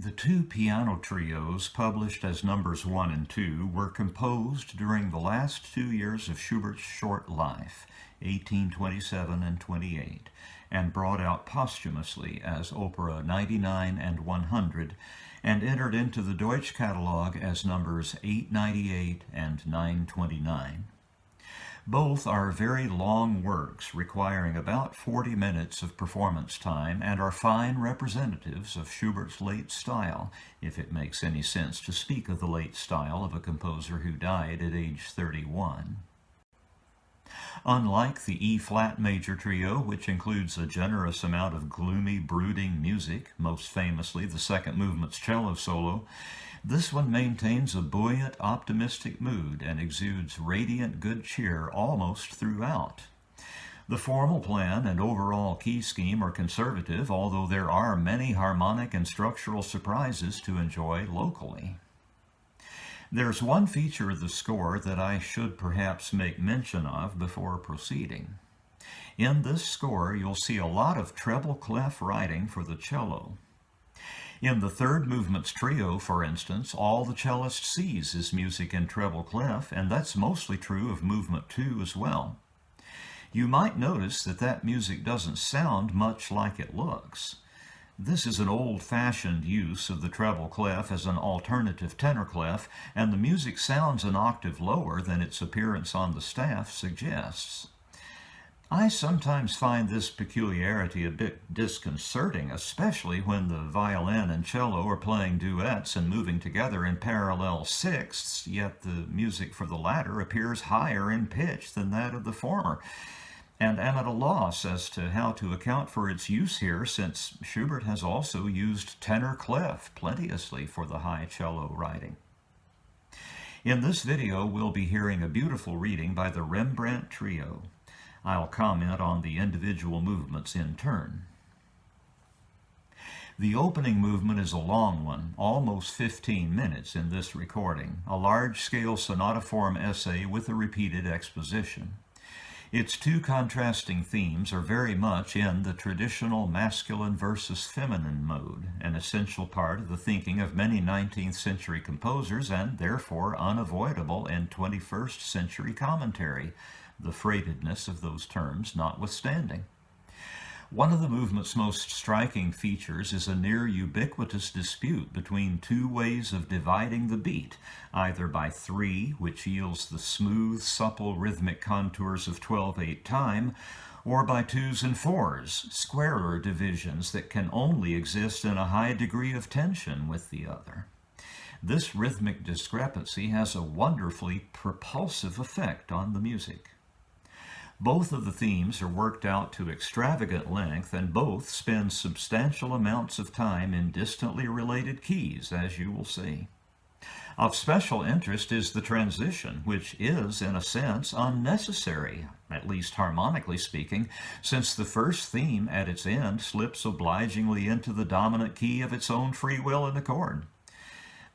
The two piano trios published as numbers 1 and 2 were composed during the last 2 years of Schubert's short life, 1827 and 28, and brought out posthumously as Opera 99 and 100, and entered into the Deutsch catalog as numbers 898 and 929. Both are very long works requiring about 40 minutes of performance time and are fine representatives of Schubert's late style, if it makes any sense to speak of the late style of a composer who died at age 31. Unlike the E-flat major trio, which includes a generous amount of gloomy, brooding music, most famously the second movement's cello solo, this one maintains a buoyant, optimistic mood and exudes radiant good cheer almost throughout. The formal plan and overall key scheme are conservative, although there are many harmonic and structural surprises to enjoy locally. There's one feature of the score that I should perhaps make mention of before proceeding. In this score, you'll see a lot of treble clef writing for the cello. In the third movement's trio, for instance, all the cellist sees is music in treble clef, and that's mostly true of movement 2 as well. You might notice that music doesn't sound much like it looks. This is an old-fashioned use of the treble clef as an alternative tenor clef, and the music sounds an octave lower than its appearance on the staff suggests. I sometimes find this peculiarity a bit disconcerting, especially when the violin and cello are playing duets and moving together in parallel sixths, yet the music for the latter appears higher in pitch than that of the former, and am at a loss as to how to account for its use here, since Schubert has also used tenor clef plenteously for the high cello writing. In this video, we'll be hearing a beautiful reading by the Rembrandt Trio. I'll comment on the individual movements in turn. The opening movement is a long one, almost 15 minutes in this recording, a large-scale sonata-form essay with a repeated exposition. Its two contrasting themes are very much in the traditional masculine versus feminine mode, an essential part of the thinking of many 19th century composers and therefore unavoidable in 21st century commentary, the freightedness of those terms notwithstanding. One of the movement's most striking features is a near ubiquitous dispute between two ways of dividing the beat, either by 3, which yields the smooth, supple rhythmic contours of 12/8 time, or by 2s and 4s, squarer divisions that can only exist in a high degree of tension with the other. This rhythmic discrepancy has a wonderfully propulsive effect on the music. Both of the themes are worked out to extravagant length, and both spend substantial amounts of time in distantly related keys, as you will see. Of special interest is the transition, which is, in a sense, unnecessary, at least harmonically speaking, since the first theme at its end slips obligingly into the dominant key of its own free will and accord.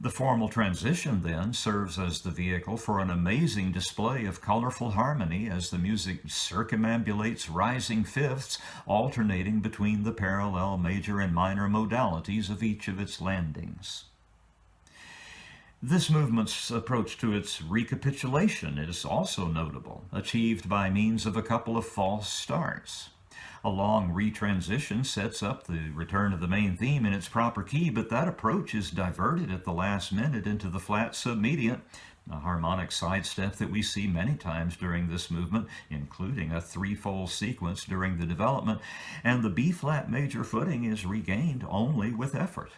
The formal transition, then, serves as the vehicle for an amazing display of colorful harmony as the music circumambulates rising fifths, alternating between the parallel major and minor modalities of each of its landings. This movement's approach to its recapitulation is also notable, achieved by means of a couple of false starts. A long retransition sets up the return of the main theme in its proper key, but that approach is diverted at the last minute into the flat submediant, a harmonic sidestep that we see many times during this movement, including a threefold sequence during the development, and the B-flat major footing is regained only with effort.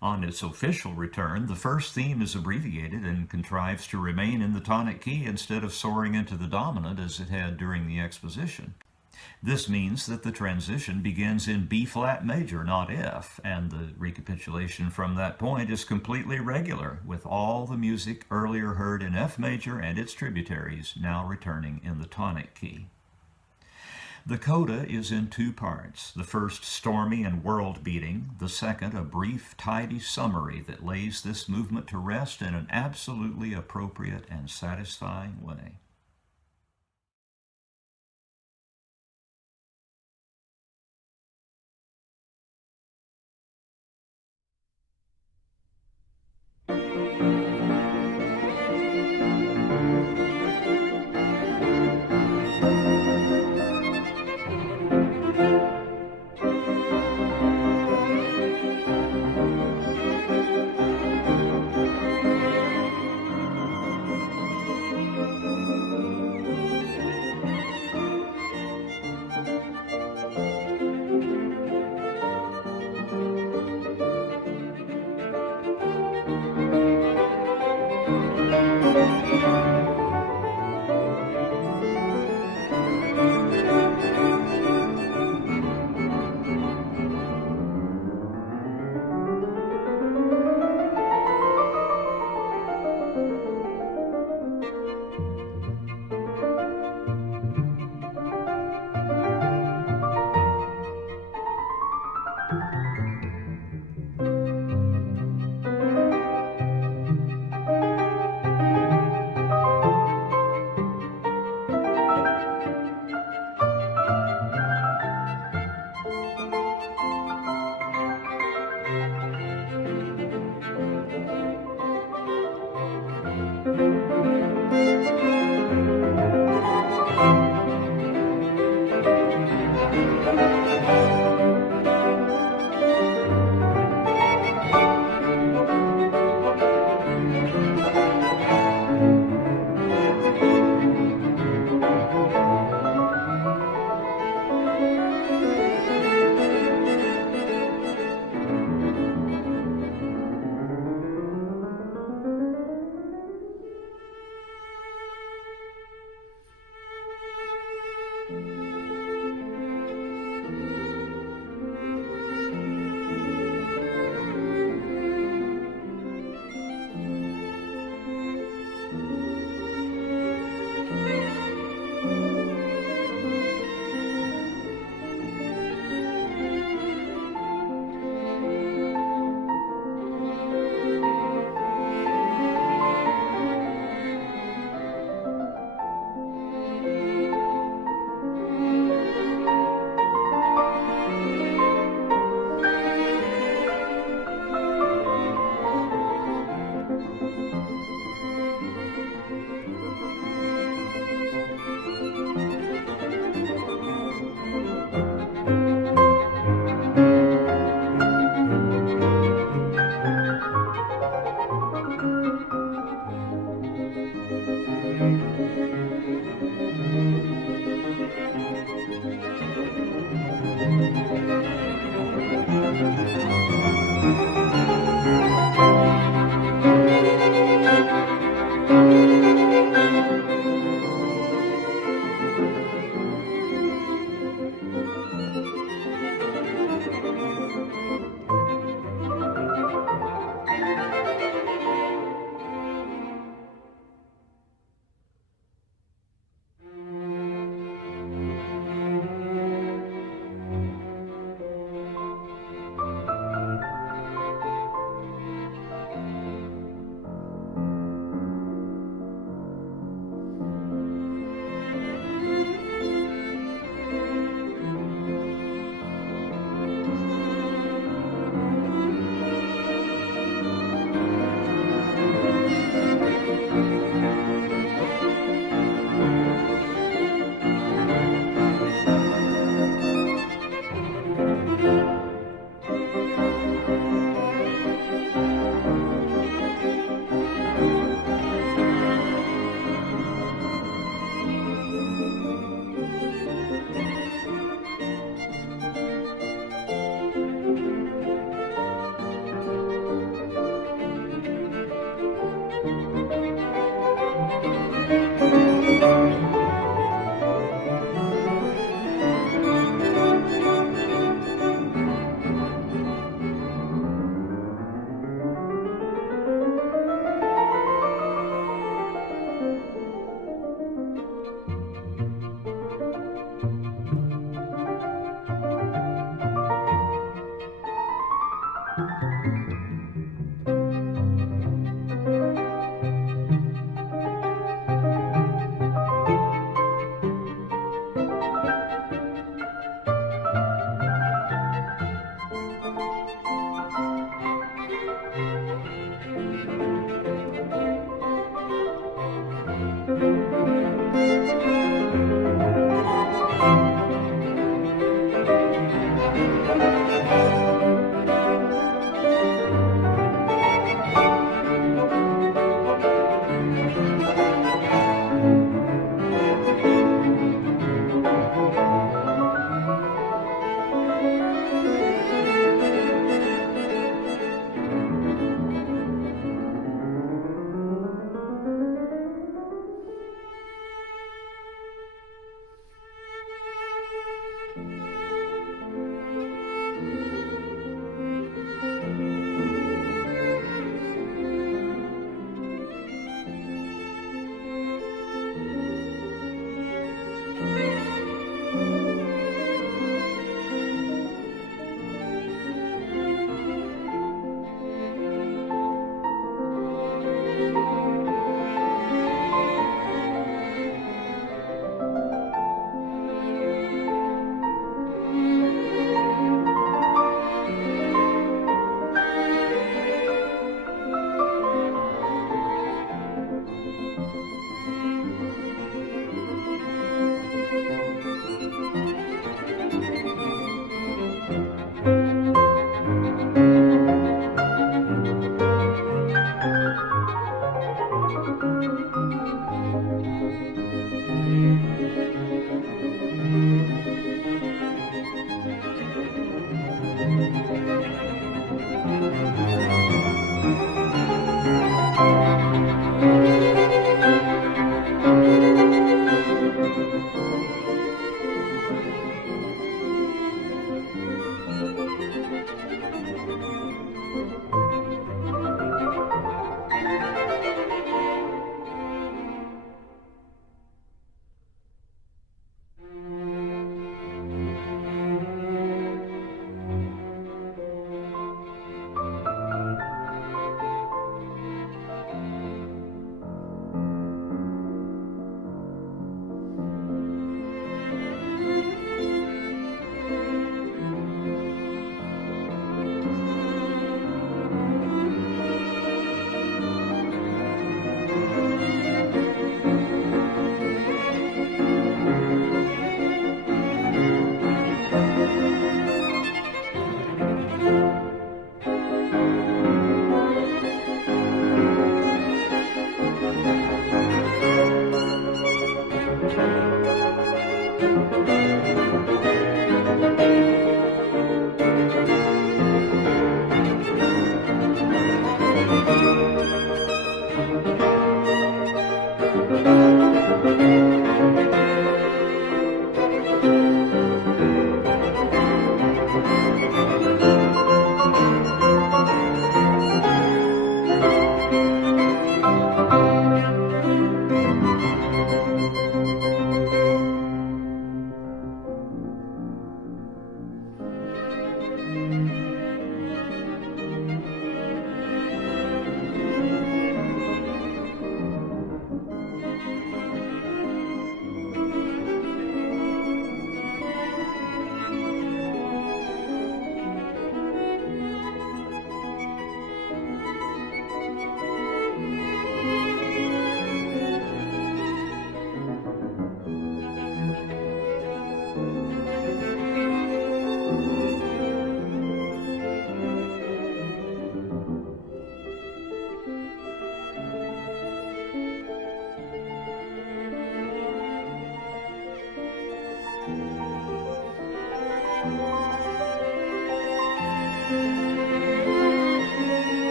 On its official return, the first theme is abbreviated and contrives to remain in the tonic key instead of soaring into the dominant as it had during the exposition. This means that the transition begins in B-flat major, not F, and the recapitulation from that point is completely regular, with all the music earlier heard in F major and its tributaries now returning in the tonic key. The coda is in 2 parts, the first stormy and world-beating, the second a brief, tidy summary that lays this movement to rest in an absolutely appropriate and satisfying way.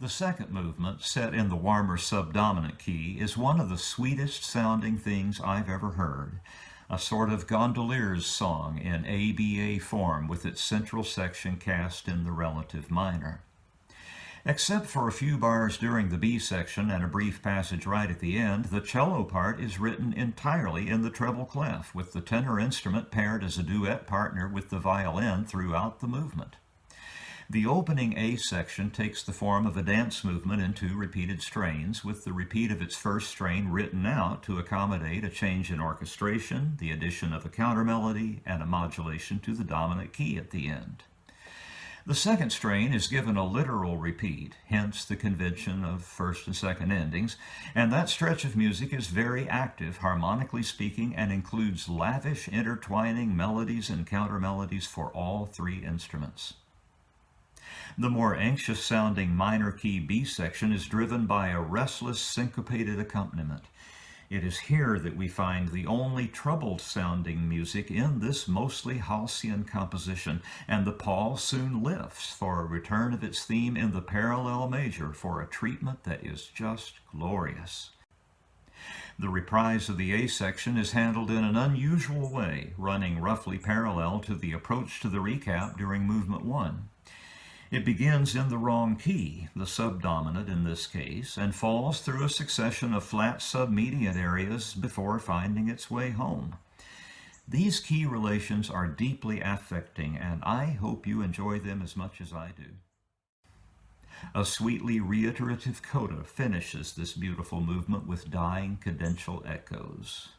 The second movement, set in the warmer subdominant key, is one of the sweetest sounding things I've ever heard. A sort of gondolier's song in ABA form with its central section cast in the relative minor. Except for a few bars during the B section and a brief passage right at the end, the cello part is written entirely in the treble clef, with the tenor instrument paired as a duet partner with the violin throughout the movement. The opening A section takes the form of a dance movement in 2 repeated strains, with the repeat of its first strain written out to accommodate a change in orchestration, the addition of a countermelody, and a modulation to the dominant key at the end. The second strain is given a literal repeat, hence the convention of first and second endings, and that stretch of music is very active, harmonically speaking, and includes lavish intertwining melodies and countermelodies for all 3 instruments. The more anxious-sounding minor key B section is driven by a restless, syncopated accompaniment. It is here that we find the only troubled-sounding music in this mostly halcyon composition, and the pall soon lifts for a return of its theme in the parallel major for a treatment that is just glorious. The reprise of the A section is handled in an unusual way, running roughly parallel to the approach to the recap during movement 1. It begins in the wrong key, the subdominant in this case, and falls through a succession of flat submediate areas before finding its way home. These key relations are deeply affecting, and I hope you enjoy them as much as I do. A sweetly reiterative coda finishes this beautiful movement with dying cadential echoes.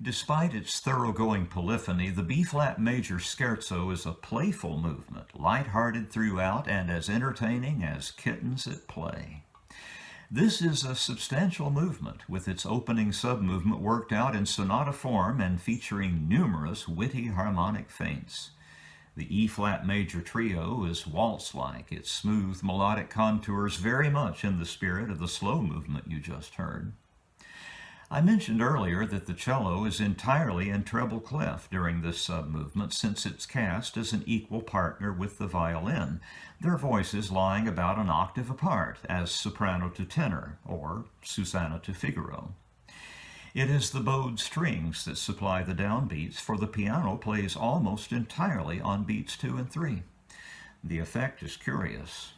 Despite its thoroughgoing polyphony, the B-flat major Scherzo is a playful movement, light-hearted throughout and as entertaining as kittens at play. This is a substantial movement, with its opening sub-movement worked out in sonata form and featuring numerous witty harmonic feints. The E-flat major trio is waltz-like, its smooth melodic contours very much in the spirit of the slow movement you just heard. I mentioned earlier that the cello is entirely in treble clef during this sub-movement since it's cast as an equal partner with the violin, their voices lying about an octave apart as soprano to tenor, or Susanna to Figaro. It is the bowed strings that supply the downbeats, for the piano plays almost entirely on beats 2 and 3. The effect is curious.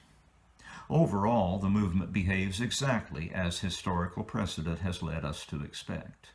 Overall, the movement behaves exactly as historical precedent has led us to expect.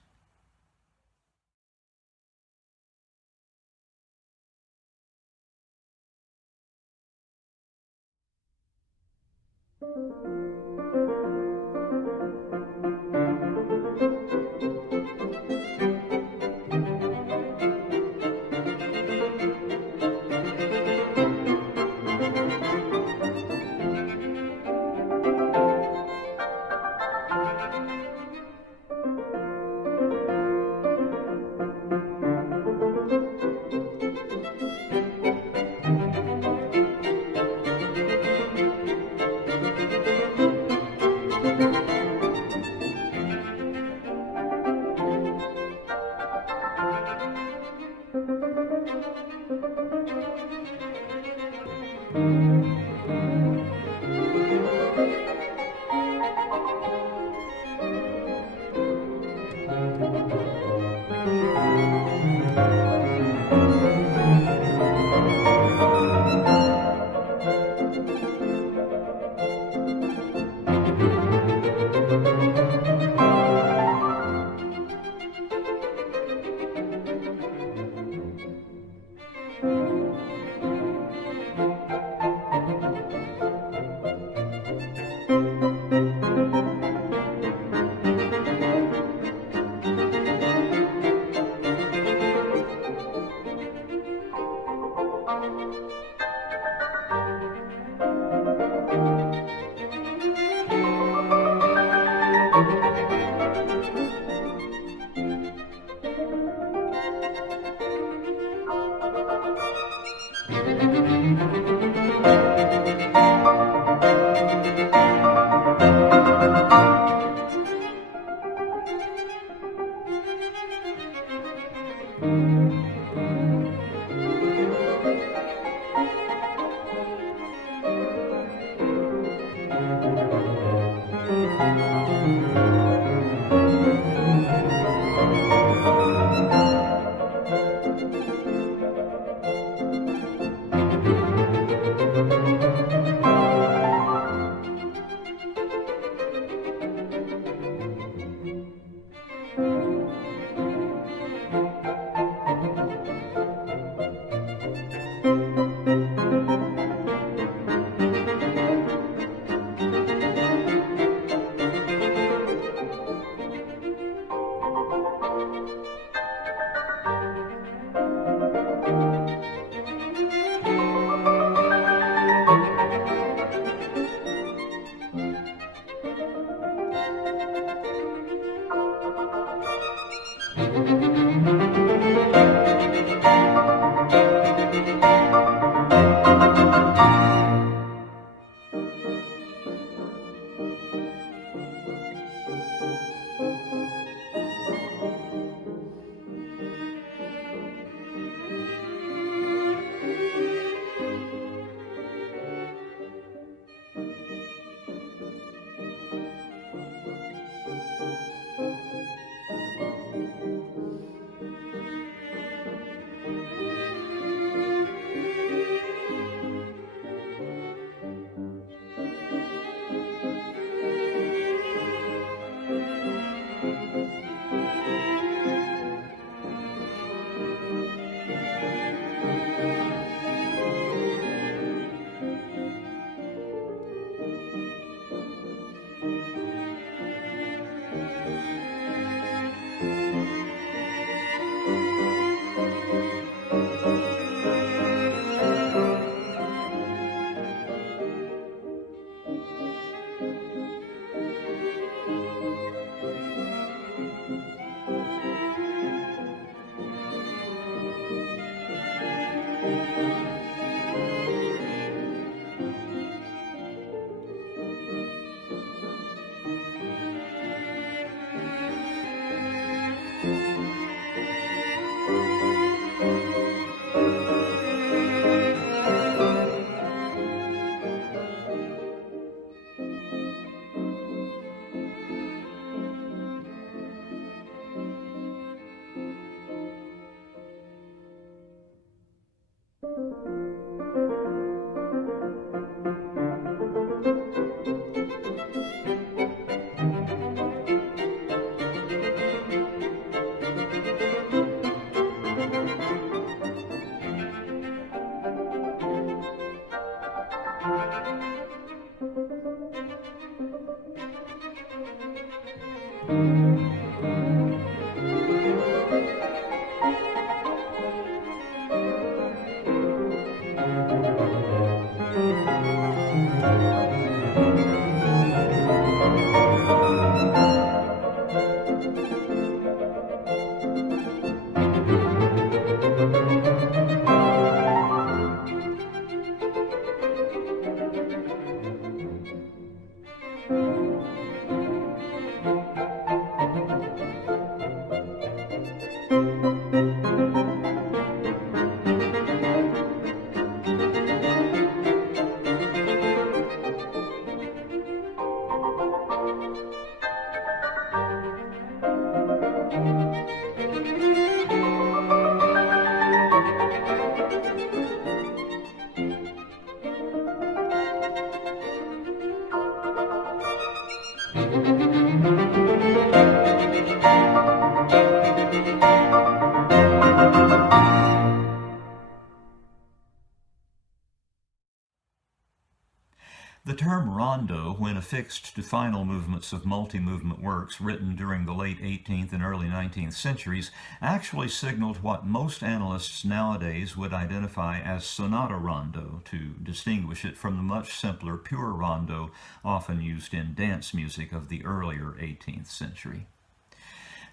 The term rondo, when affixed to final movements of multi-movement works written during the late 18th and early 19th centuries, actually signaled what most analysts nowadays would identify as sonata rondo, to distinguish it from the much simpler pure rondo often used in dance music of the earlier 18th century.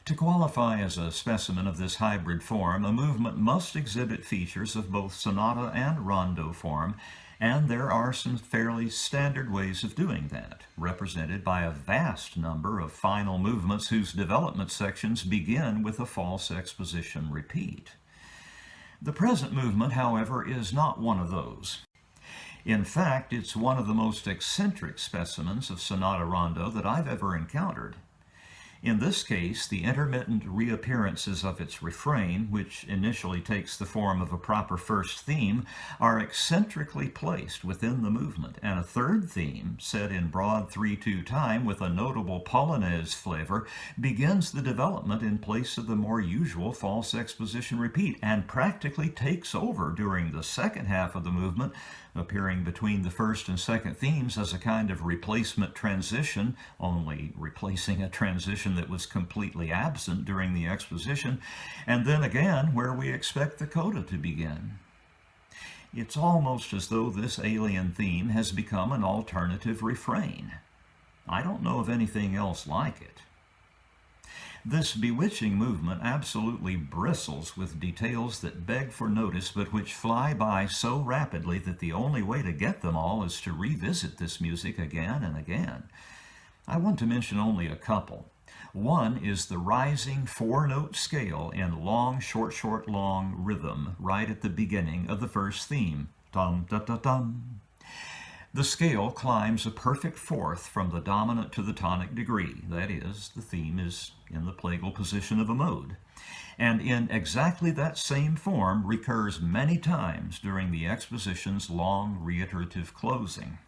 To qualify as a specimen of this hybrid form, a movement must exhibit features of both sonata and rondo form, and there are some fairly standard ways of doing that, represented by a vast number of final movements whose development sections begin with a false exposition repeat. The present movement, however, is not one of those. In fact, it's one of the most eccentric specimens of sonata rondo that I've ever encountered. In this case, the intermittent reappearances of its refrain, which initially takes the form of a proper first theme, are eccentrically placed within the movement, and a third theme, set in broad 3/2 time with a notable polonaise flavor, begins the development in place of the more usual false exposition repeat, and practically takes over during the second half of the movement, appearing between the first and second themes as a kind of replacement transition, only replacing a transition that was completely absent during the exposition, and then again where we expect the coda to begin. It's almost as though this alien theme has become an alternative refrain. I don't know of anything else like it. This bewitching movement absolutely bristles with details that beg for notice, but which fly by so rapidly that the only way to get them all is to revisit this music again and again. I want to mention only a couple. One is the rising four-note scale in long, short, short, long rhythm right at the beginning of the first theme. Dum, da, da, dum. The scale climbs a perfect fourth from the dominant to the tonic degree. That is, the theme is in the plagal position of a mode. And in exactly that same form recurs many times during the exposition's long reiterative closing.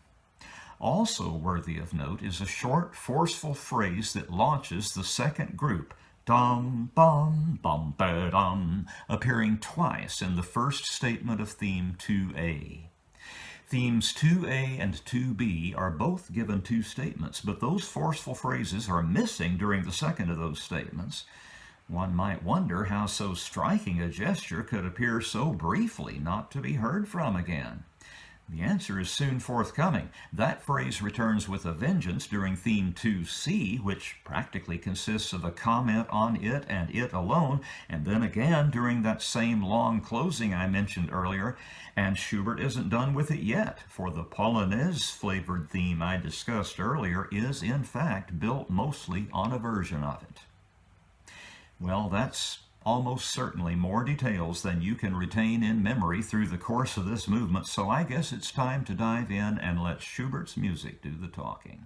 Also worthy of note is a short, forceful phrase that launches the second group, dum, bum, bum, ba, dum, appearing twice in the first statement of theme 2A. Themes 2A and 2B are both given two statements, but those forceful phrases are missing during the second of those statements. One might wonder how so striking a gesture could appear so briefly, not to be heard from again. The answer is soon forthcoming. That phrase returns with a vengeance during theme 2C, which practically consists of a comment on it and it alone, and then again during that same long closing I mentioned earlier, and Schubert isn't done with it yet, for the polonaise-flavored theme I discussed earlier is in fact built mostly on a version of it. Well, that's almost certainly more details than you can retain in memory through the course of this movement, so I guess it's time to dive in and let Schubert's music do the talking.